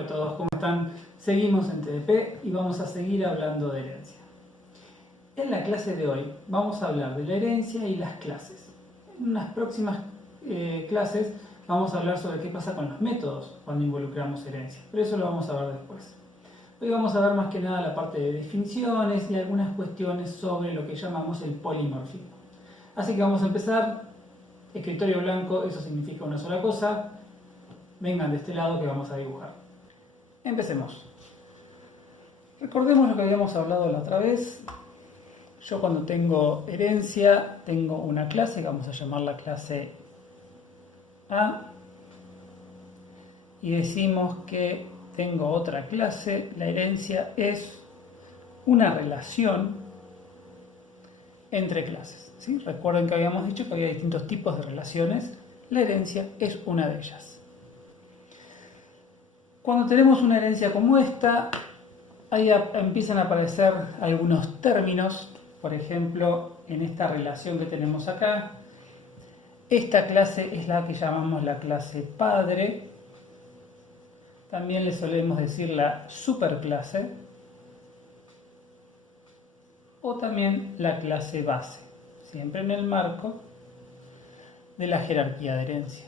Hola a todos, ¿cómo están? Seguimos en TDP y vamos a seguir hablando de herencia. En la clase de hoy vamos a hablar de la herencia y las clases. En unas próximas clases vamos a hablar sobre qué pasa con los métodos cuando involucramos herencia, pero eso lo vamos a ver después. Hoy vamos a ver más que nada la parte de definiciones y algunas cuestiones sobre lo que llamamos el polimorfismo. Así que vamos a empezar. Escritorio blanco, eso significa una sola cosa. Vengan de este lado que vamos a dibujar. Empecemos. Recordemos lo que habíamos hablado la otra vez. Yo cuando tengo herencia tengo una clase que vamos a llamar la clase A. Y decimos que tengo otra clase. La herencia es una relación entre clases. ¿Sí? Recuerden que habíamos dicho que había distintos tipos de relaciones. La herencia es una de ellas. Cuando tenemos una herencia como esta, ahí empiezan a aparecer algunos términos. Por ejemplo, en esta relación que tenemos acá, esta clase es la que llamamos la clase padre. También le solemos decir la superclase o también la clase base, siempre en el marco de la jerarquía de herencia.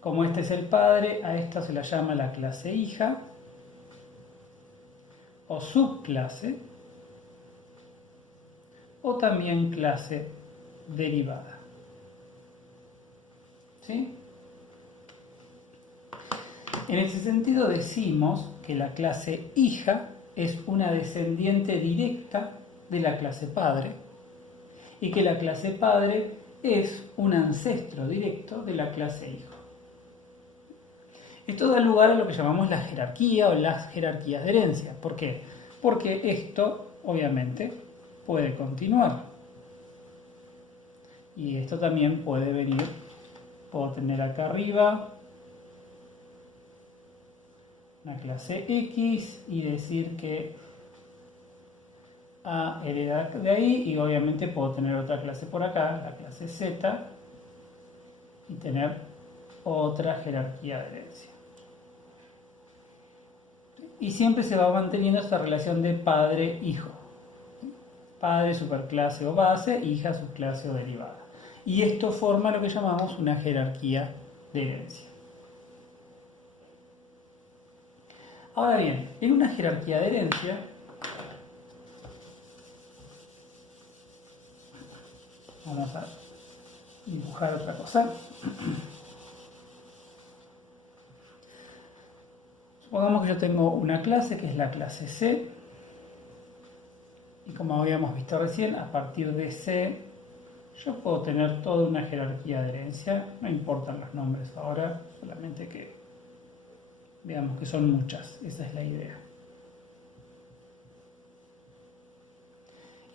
Como este es el padre, a esta se la llama la clase hija o subclase o también clase derivada. ¿Sí? En ese sentido decimos que la clase hija es una descendiente directa de la clase padre y que la clase padre es un ancestro directo de la clase hijo. Esto da lugar a lo que llamamos la jerarquía o las jerarquías de herencia. ¿Por qué? Porque esto, obviamente, puede continuar. Y esto también puede venir, puedo tener acá arriba una clase X y decir que A hereda de ahí, y obviamente puedo tener otra clase por acá, la clase Z, y tener otra jerarquía de herencia. Y siempre se va manteniendo esta relación de padre-hijo. Padre, superclase o base, hija, subclase o derivada. Y esto forma lo que llamamos una jerarquía de herencia. Ahora bien, en una jerarquía de herencia, vamos a dibujar otra cosa. Supongamos que yo tengo una clase que es la clase C, y como habíamos visto recién, a partir de C yo puedo tener toda una jerarquía de herencia. No importan los nombres ahora, solamente que veamos que son muchas, esa es la idea.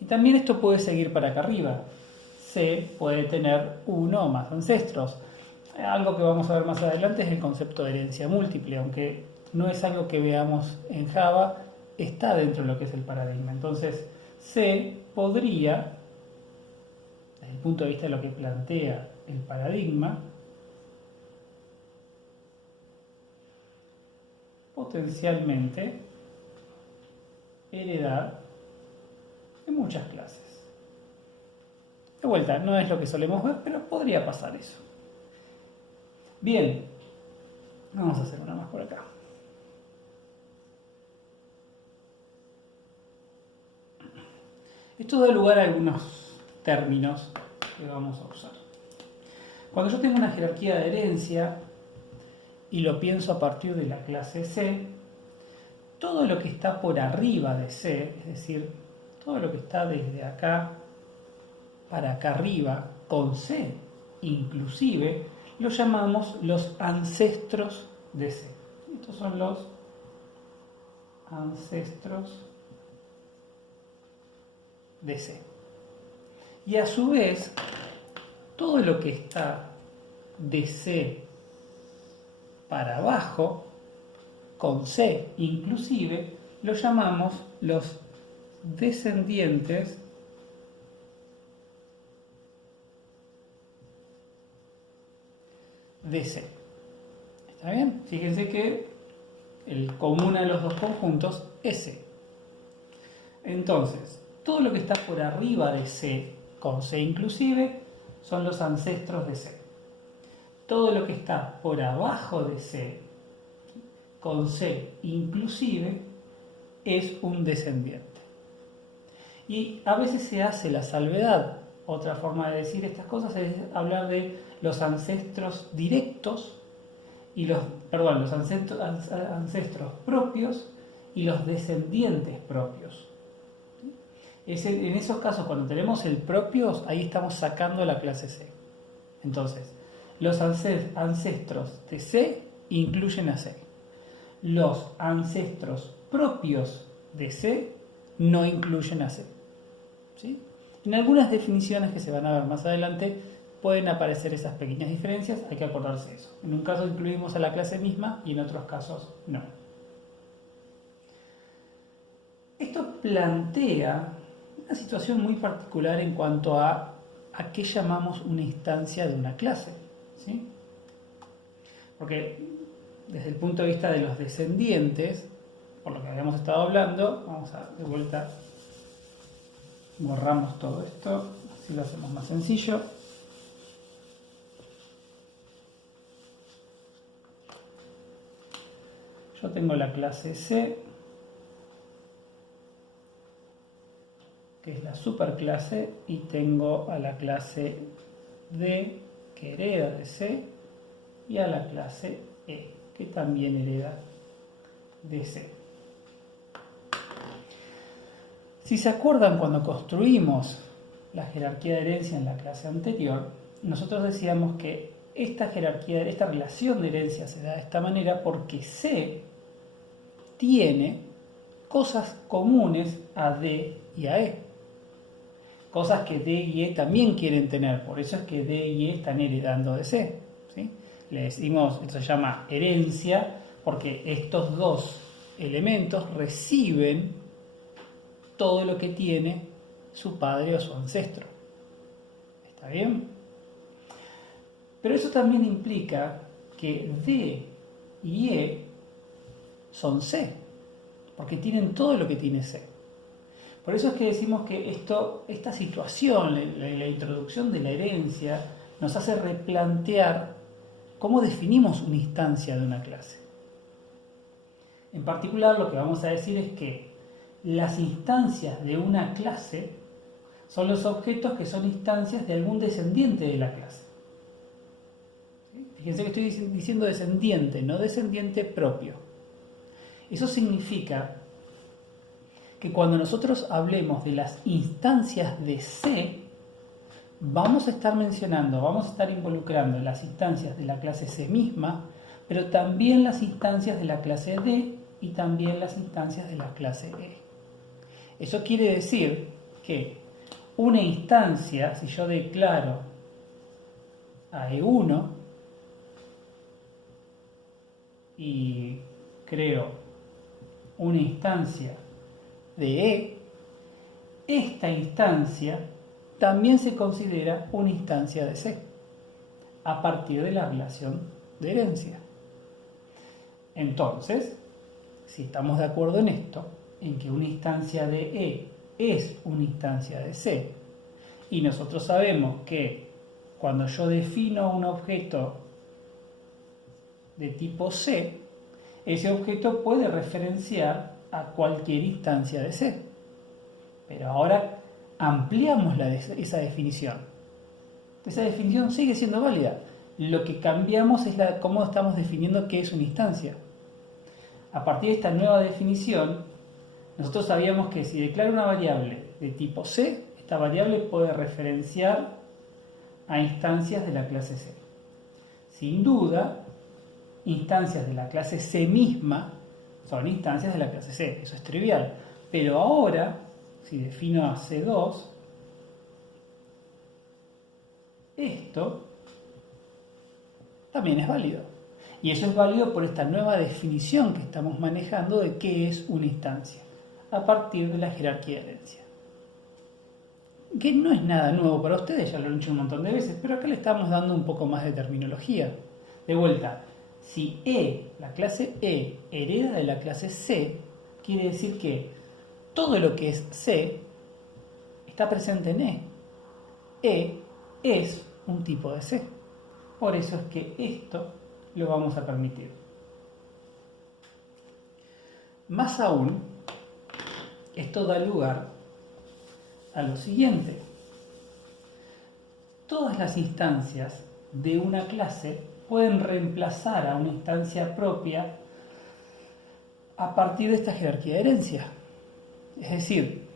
Y también esto puede seguir para acá arriba. C puede tener uno o más ancestros. Algo que vamos a ver más adelante es el concepto de herencia múltiple, aunque no es algo que veamos en Java, está dentro de lo que es el paradigma. Entonces, C podría, desde el punto de vista de lo que plantea el paradigma, potencialmente heredar de muchas clases. De vuelta, no es lo que solemos ver, pero podría pasar eso. Bien, vamos a hacer una más por acá. Esto da lugar a algunos términos que vamos a usar. Cuando yo tengo una jerarquía de herencia y lo pienso a partir de la clase C, todo lo que está por arriba de C, es decir, todo lo que está desde acá para acá arriba, con C inclusive, lo llamamos los ancestros de C. Estos son los ancestros de C. Y a su vez, todo lo que está de C para abajo, con C inclusive, lo llamamos los descendientes de C. ¿Está bien? Fíjense que el común a los dos conjuntos es C. Entonces, todo lo que está por arriba de C con C inclusive son los ancestros de C. Todo lo que está por abajo de C con C inclusive es un descendiente. Y a veces se hace la salvedad. Otra forma de decir estas cosas es hablar de los ancestros directos y los ancestros propios y los descendientes propios. En esos casos, cuando tenemos el propios, ahí estamos sacando la clase C. Entonces, los ancestros de C incluyen a C. Los ancestros propios de C no incluyen a C. ¿Sí? En algunas definiciones que se van a ver más adelante pueden aparecer esas pequeñas diferencias, hay que acordarse de eso. En un caso incluimos a la clase misma y en otros casos no. Esto plantea una situación muy particular en cuanto a qué llamamos una instancia de una clase. ¿Sí? Porque desde el punto de vista de los descendientes, por lo que habíamos estado hablando, vamos a de vuelta, borramos todo esto, así lo hacemos más sencillo. Yo tengo la clase C, que es la superclase, y tengo a la clase D, que hereda de C, y a la clase E, que también hereda de C. Si se acuerdan, cuando construimos la jerarquía de herencia en la clase anterior, nosotros decíamos que esta relación de herencia se da de esta manera porque C tiene cosas comunes a D y a E. Cosas que D y E también quieren tener, por eso es que D y E están heredando de C. ¿Sí? Le decimos, esto se llama herencia, porque estos dos elementos reciben todo lo que tiene su padre o su ancestro. ¿Está bien? Pero eso también implica que D y E son C, porque tienen todo lo que tiene C. Por eso es que decimos que esta situación, la introducción de la herencia, nos hace replantear cómo definimos una instancia de una clase. En particular, lo que vamos a decir es que las instancias de una clase son los objetos que son instancias de algún descendiente de la clase. ¿Sí? Fíjense que estoy diciendo descendiente, no descendiente propio. Eso significa que cuando nosotros hablemos de las instancias de C, vamos a estar involucrando las instancias de la clase C misma, pero también las instancias de la clase D y también las instancias de la clase E. Eso quiere decir que una instancia, si yo declaro a E1 y creo una instancia de E, esta instancia también se considera una instancia de C, a partir de la relación de herencia. Entonces, si estamos de acuerdo en esto, en que una instancia de E es una instancia de C, y nosotros sabemos que cuando yo defino un objeto de tipo C, ese objeto puede referenciar a cualquier instancia de C. Pero ahora ampliamos esa definición. Esa definición sigue siendo válida. Lo que cambiamos es cómo estamos definiendo qué es una instancia. A partir de esta nueva definición, nosotros sabíamos que si declaro una variable de tipo C, esta variable puede referenciar a instancias de la clase C. Sin duda, instancias de la clase C misma son instancias de la clase C, eso es trivial. Pero ahora, si defino a C2, esto también es válido. Y eso es válido por esta nueva definición que estamos manejando de qué es una instancia, a partir de la jerarquía de herencia. Que no es nada nuevo para ustedes, ya lo han hecho un montón de veces, pero acá le estamos dando un poco más de terminología. De vuelta, Si la clase E, hereda de la clase C, quiere decir que todo lo que es C está presente en E. E es un tipo de C. Por eso es que esto lo vamos a permitir. Más aún, esto da lugar a lo siguiente. Todas las instancias de una clase pueden reemplazar a una instancia propia a partir de esta jerarquía de herencia. Es decir,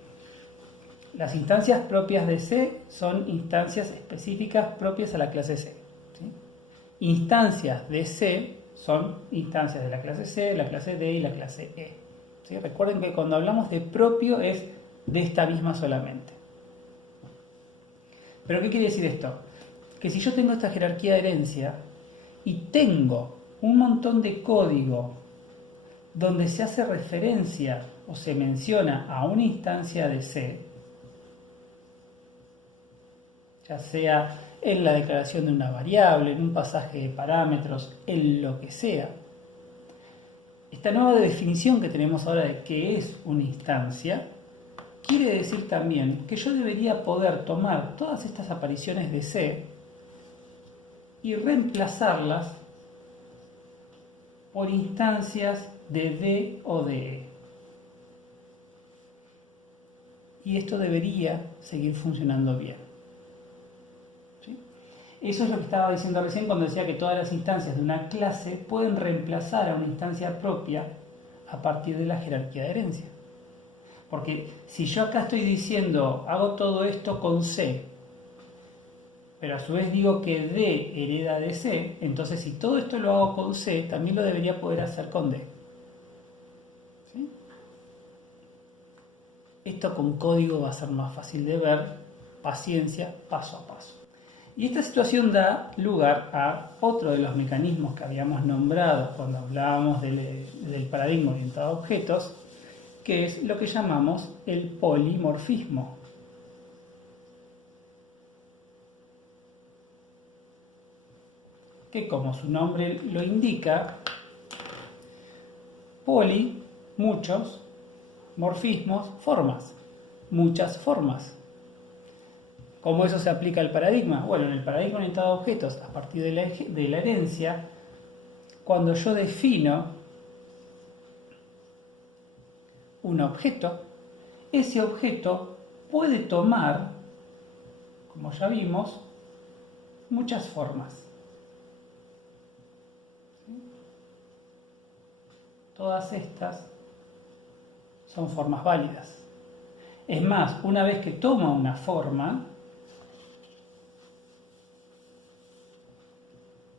las instancias propias de C son instancias específicas propias a la clase C. ¿Sí? Instancias de C son instancias de la clase C, la clase D y la clase E. ¿Sí? Recuerden que cuando hablamos de propio es de esta misma solamente. ¿Pero qué quiere decir esto? Que si yo tengo esta jerarquía de herencia y tengo un montón de código donde se hace referencia o se menciona a una instancia de C, ya sea en la declaración de una variable, en un pasaje de parámetros, en lo que sea, esta nueva definición que tenemos ahora de qué es una instancia, quiere decir también que yo debería poder tomar todas estas apariciones de C y reemplazarlas por instancias de D o de E. Y esto debería seguir funcionando bien. ¿Sí? Eso es lo que estaba diciendo recién cuando decía que todas las instancias de una clase pueden reemplazar a una instancia propia a partir de la jerarquía de herencia. Porque si yo acá estoy diciendo, hago todo esto con C, pero a su vez digo que D hereda de C, entonces si todo esto lo hago con C, también lo debería poder hacer con D. ¿Sí? Esto con código va a ser más fácil de ver, paciencia, paso a paso. Y esta situación da lugar a otro de los mecanismos que habíamos nombrado cuando hablábamos del paradigma orientado a objetos, que es lo que llamamos el polimorfismo. Que como su nombre lo indica, poli, muchos, morfismos, formas, muchas formas. ¿Cómo eso se aplica al paradigma? Bueno, en el paradigma orientado a objetos, a partir de la herencia, cuando yo defino un objeto, ese objeto puede tomar, como ya vimos, muchas formas. Todas estas son formas válidas. Es más, una vez que toma una forma,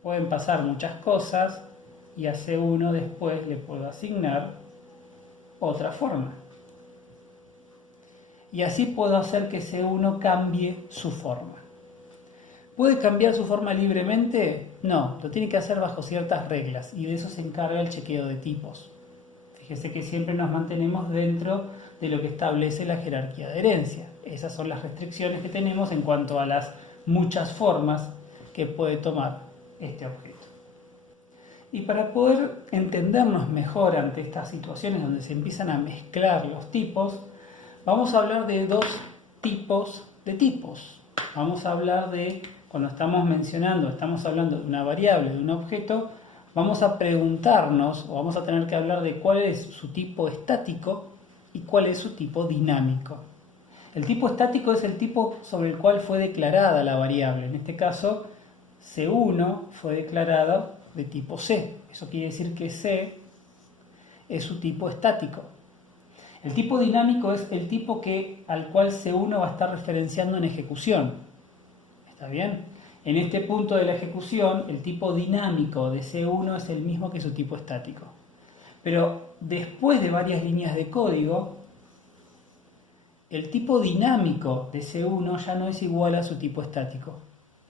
pueden pasar muchas cosas y a C1 después le puedo asignar otra forma. Y así puedo hacer que C1 cambie su forma. ¿Puede cambiar su forma libremente? No, lo tiene que hacer bajo ciertas reglas y de eso se encarga el chequeo de tipos. Fíjese que siempre nos mantenemos dentro de lo que establece la jerarquía de herencia. Esas son las restricciones que tenemos en cuanto a las muchas formas que puede tomar este objeto. Y para poder entendernos mejor ante estas situaciones donde se empiezan a mezclar los tipos, vamos a hablar de dos tipos de tipos. Vamos a hablar de, cuando estamos hablando de una variable, de un objeto, vamos a preguntarnos o vamos a tener que hablar de cuál es su tipo estático y cuál es su tipo dinámico. El tipo estático es el tipo sobre el cual fue declarada la variable. En este caso, C1 fue declarado de tipo C. Eso quiere decir que C es su tipo estático. El tipo dinámico es el tipo al cual C1 va a estar referenciando en ejecución. ¿Está bien? En este punto de la ejecución, el tipo dinámico de C1 es el mismo que su tipo estático. Pero después de varias líneas de código, el tipo dinámico de C1 ya no es igual a su tipo estático.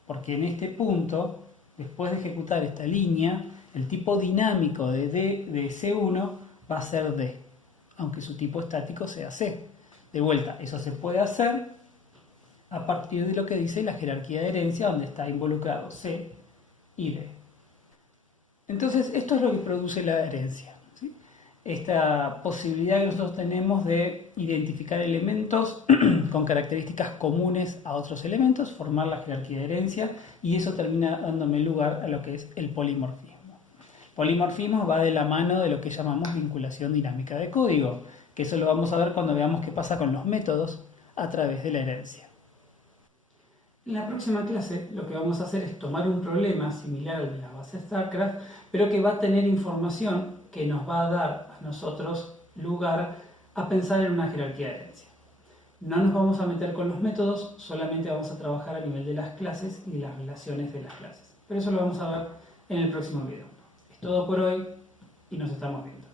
Porque en este punto, después de ejecutar esta línea, el tipo dinámico de C1 va a ser D, aunque su tipo estático sea C. De vuelta, eso se puede hacer a partir de lo que dice la jerarquía de herencia, donde está involucrado C y D. Entonces, esto es lo que produce la herencia, ¿sí? Esta posibilidad que nosotros tenemos de identificar elementos con características comunes a otros elementos, formar la jerarquía de herencia, y eso termina dándome lugar a lo que es el polimorfismo. El polimorfismo va de la mano de lo que llamamos vinculación dinámica de código, que eso lo vamos a ver cuando veamos qué pasa con los métodos a través de la herencia. En la próxima clase lo que vamos a hacer es tomar un problema similar al de la base StarCraft, pero que va a tener información que nos va a dar a nosotros lugar a pensar en una jerarquía de herencia. No nos vamos a meter con los métodos, solamente vamos a trabajar a nivel de las clases y las relaciones de las clases. Pero eso lo vamos a ver en el próximo video. Es todo por hoy y nos estamos viendo.